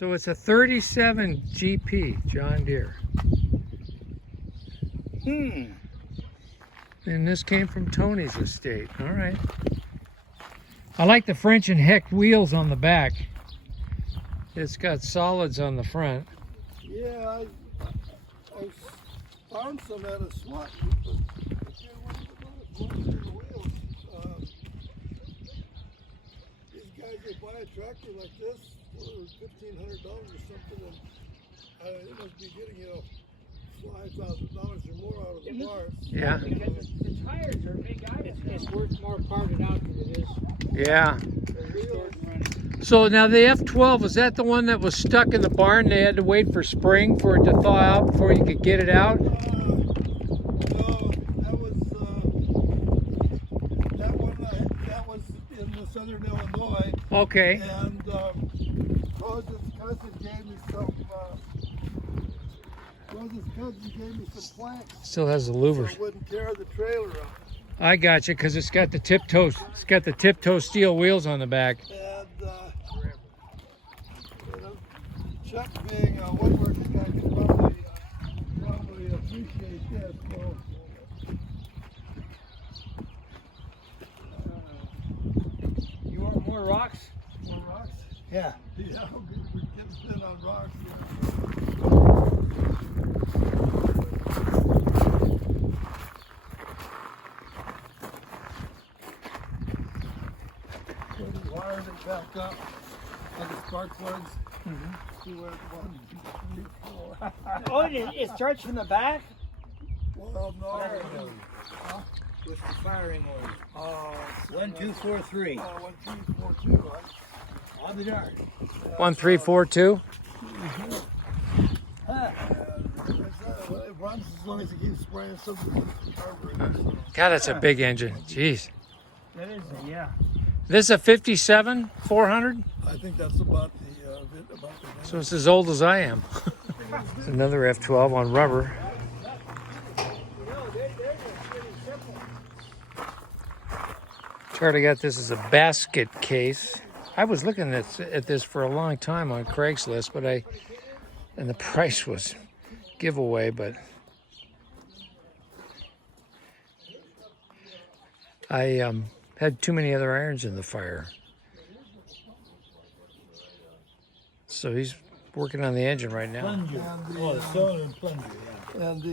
So it's a 37 GP John Deere. And this came from Tony's estate. All right. I like the French and Heck wheels on the back. It's got solids on the front. Yeah, I found some at a swap meet, but I can't wait to the wheels. These guys, they buy a tractor like this for $1,500 or something, and it must be getting, $5,000 or more out of the bars. Yeah. Because the tires are big items. It's worth more parted out than it is. Yeah. The wheels, So now the F12, was that the one that was stuck in the barn? They had to wait for spring for it to thaw out before you could get it out? no, that was in the southern Illinois. Okay. And Rose's cousin gave me some planks. Still has the So louvers. it wouldn't tear the trailer up. I got you, because it's got the tip-toe steel wheels on the back. And Chuck, being a woodworking guy, can probably appreciate this. So, You want more rocks? more rocks? Yeah. Yeah, we're getting thin on rocks here. So we wired it back up like the spark plugs. See where it's 1, 2, 3, 4. Oh, it starts from the back? Well, no. With the firing order. Oh, 1, 2, 4, 3. 1, 2, 4, 2, right? On the dark. 1, 3, 4, 2. It runs as long as it keeps spraying something. God, that's a big engine. Jeez. That is, yeah. This is a 57 400? I think that's about the So it's as old as I am. It's another F12 on rubber. Charlie got this as a basket case. I was looking at this for a long time on Craigslist, and the price was giveaway, but I had too many other irons in the fire. So he's working on the engine right now. Plunger. The cylinder and plunger, yeah. And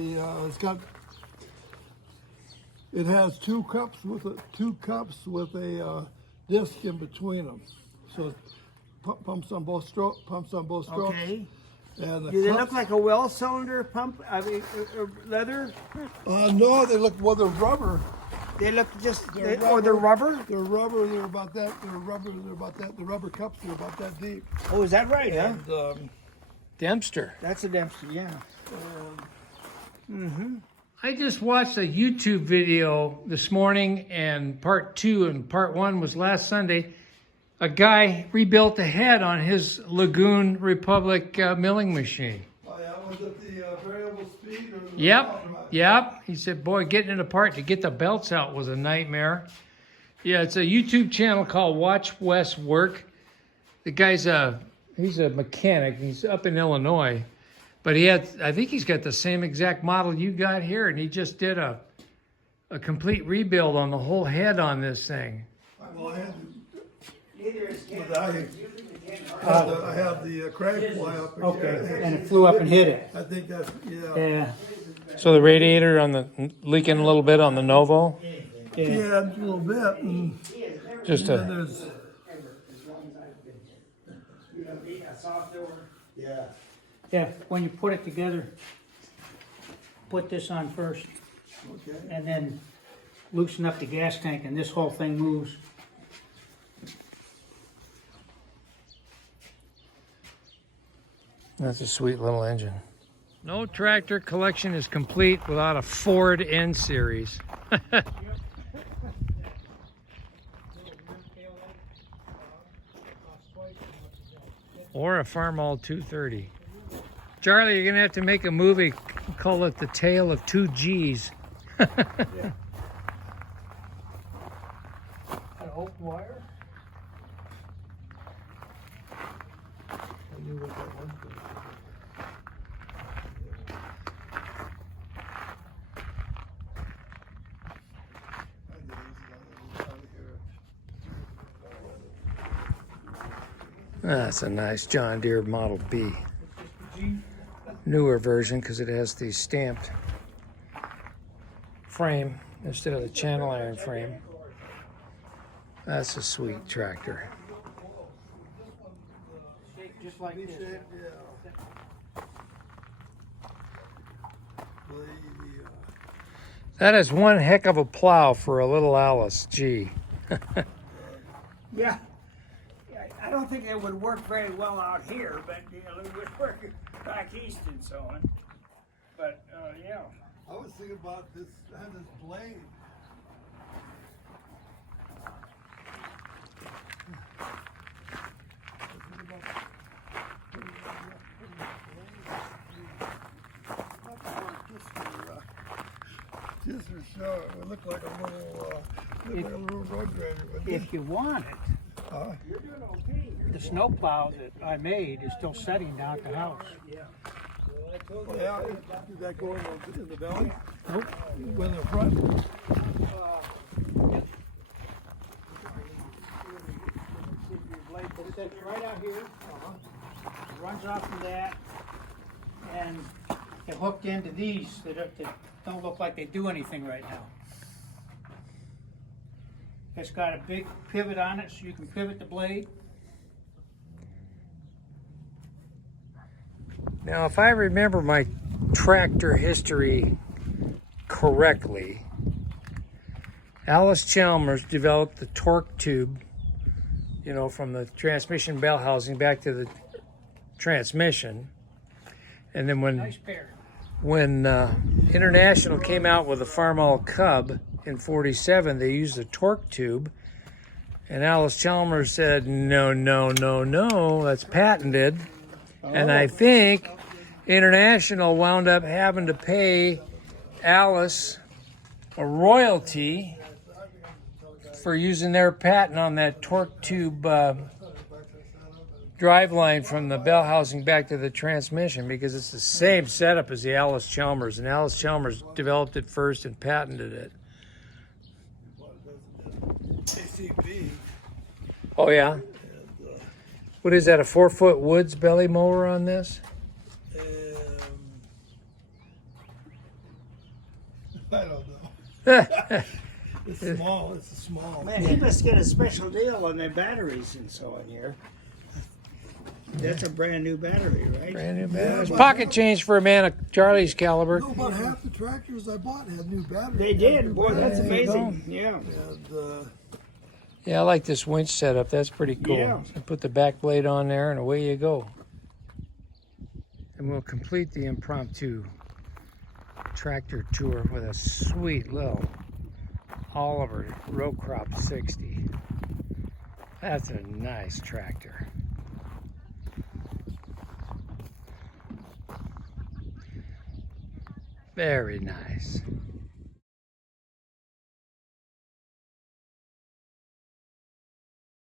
it has two cups with a disc in between them, so it pumps on both strokes. Okay. And the Do they cups- look like a well cylinder pump? I mean, leather? No, they look they're rubber. They look just, They're they're rubber? They're rubber. They're about that. They're rubber. They're about that. The rubber cups are about that deep. Oh, is that right, huh? And Dempster. That's a Dempster, yeah. I just watched a YouTube video this morning, and part 2 and part 1 was last Sunday. A guy rebuilt the head on his Lagoon Republic milling machine. oh yeah, was it the variable speed or the Yep. He said, boy, getting it apart to get the belts out was a nightmare. Yeah, it's a YouTube channel called Watch Wes Work. The guy's he's a mechanic. He's up in Illinois. But I think he's got the same exact model you got here, and he just did a complete rebuild on the whole head on this thing. Well, I have the crank fly up. Okay, and it flew up and hit it. I think that's Yeah. So the radiator leaking a little bit on the Novo. Yeah. Yeah, a little bit. And Just then a there's Yeah, when you put it together, put this on first, okay. and then loosen up the gas tank, and this whole thing moves. That's a sweet little engine. No tractor collection is complete without a Ford N Series. Or a Farmall 230. Charlie, you're gonna have to make a movie, call it The Tale of Two G's. An oak wire? And knew what that was going to be. That's a nice John Deere Model B. Newer version because it has the stamped frame instead of the channel iron frame. That's a sweet tractor. Just like this. That is one heck of a plow for a little Alice G. Yeah. I don't think it would work very well out here, but you know, it would work back east and so on. But yeah. I was thinking about this, I had this blade. Just for show, it would look like a little road grader. If you want it, the snow plow that I made is still setting down at the house. Yeah, did that go in the belly? Nope. Went in the front? It sits right out here, runs off from that, and it hooked into these that don't look like they do anything right now. It's got a big pivot on it so you can pivot the blade. Now, if I remember my tractor history correctly, Alice Chalmers developed the torque tube, you know, from the transmission bell housing back to the transmission. And then Nice pair. when International came out with the Farmall Cub in '47, they used a torque tube. And Alice Chalmers said, no, no, no, no, that's patented. And I think International wound up having to pay Alice a royalty for using their patent on that torque tube drive line from the bell housing back to the transmission, because it's the same setup as the Alice Chalmers, and Alice Chalmers developed it first and patented it. ACB. Oh yeah? What is that, a 4-foot Woods belly mower on this? I don't know. It's small. It's a small. Man, he must get a special deal on their batteries and so on here. That's a brand new battery, right? Brand new batteries. Pocket change for a man of Charlie's caliber. No, about half the tractors I bought had new batteries. They did. Boy, that's There you amazing. Yeah. And Yeah, I like this winch setup. That's pretty cool. Yeah. So put the back blade on there and away you go. And we'll complete the impromptu tractor tour with a sweet little Oliver row crop 60. That's a nice tractor. Very nice.